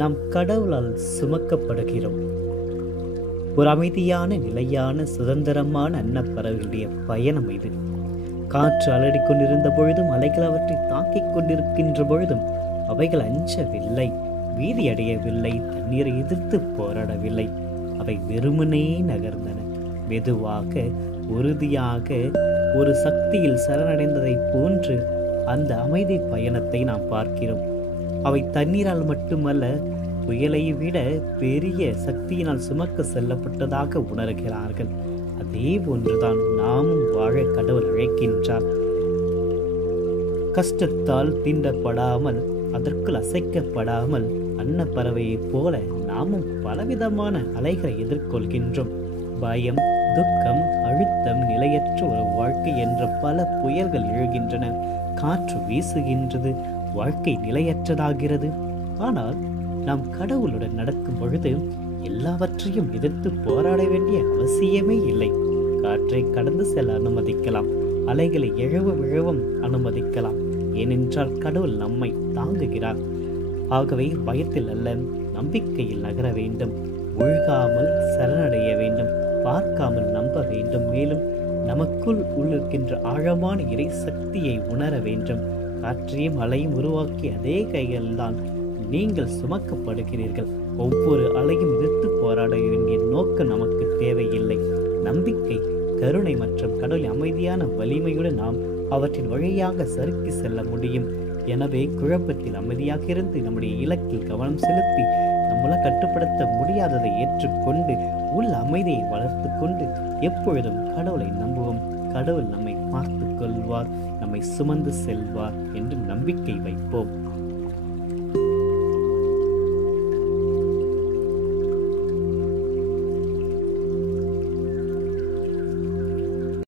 நாம் கடவுளால் சுமக்கப்படுகிறோம். ஒரு அமைதியான, நிலையான, சுதந்திரமான அன்னப்பறவைகளுடைய பயணம் இது. காற்று அலறி கொண்டிருந்த பொழுதும், அலைகள் அவற்றை தாக்கிக் கொண்டிருக்கின்ற பொழுதும் அவைகள் அஞ்சவில்லை, வீதியடையவில்லை, தண்ணீரை எதிர்த்து போராடவில்லை. அவை வெறுமனே நகர்ந்தன. மெதுவாக, உறுதியாக, ஒரு சக்தியில் சரணடைந்ததை போன்று அந்த அமைதி பயணத்தை நாம் பார்க்கிறோம். அவை தண்ணீரால் மட்டுமல்ல, புயலை விட பெரிய சக்தியினால் சுமக்க செல்லப்பட்டதாக உணர்கிறார்கள். அதே போன்றுதான் நாமும் வாழ கடவுள் அழைக்கின்றார். கஷ்டத்தால் தீண்டப்படாமல், அதற்குள் அசைக்கப்படாமல், அன்னப்பறவையைப் போல நாமும் பலவிதமான அலைகளை எதிர்கொள்கின்றோம். பயம், துக்கம், அழுத்தம், நிலையற்ற ஒரு வாழ்க்கை என்ற பல புயல்கள் எழுகின்றன. காற்று வீசுகின்றது, வாழ்க்கை நிலையற்றதாகிறது. ஆனால் நாம் கடவுளுடன் நடக்கும் பொழுது எல்லாவற்றையும் எதிர்த்து போராட வேண்டிய அவசியமே இல்லை. காற்றை கடந்து செல்ல அனுமதிக்கலாம், அலைகளை விழவும் அனுமதிக்கலாம். ஏனென்றால் கடவுள் நம்மை தாங்குகிறார். ஆகவே பயத்தில் அல்ல, நம்பிக்கையில் நகர வேண்டும். ஒழுகாமல் சரணடைய வேண்டும், பார்க்காமல் நம்ப வேண்டும். மேலும் நமக்குள் உள்ளிருக்கின்ற ஆழமான இறை சக்தியை உணர வேண்டும். காற்றையும் அலையும் உருவாக்கிய அதே கைகள்தான் நீங்கள் சுமக்கப்படுகிறீர்கள். ஒவ்வொரு அலையும் எதிர்த்து போராட வேண்டிய நோக்கம் நமக்கு தேவையில்லை. நம்பிக்கை, கருணை மற்றும் கடவுள் அமைதியான வலிமையுடன் நாம் அவற்றின் வழியாக சறுக்கி செல்ல முடியும். எனவே குழப்பத்தில் அமைதியாக இருந்து நம்முடைய இலக்கில் கவனம் செலுத்தி நம்மளால் கட்டுப்படுத்த முடியாததை ஏற்றுக்கொண்டு உள்ள அமைதியை வளர்த்து கொண்டு எப்பொழுதும் கடவுளை நம்புவோம். கடவுள் நம்மை பார்த்து கொள்வார், நம்மை சுமந்து செல்வார் என்று நம்பிக்கை வைப்போம்.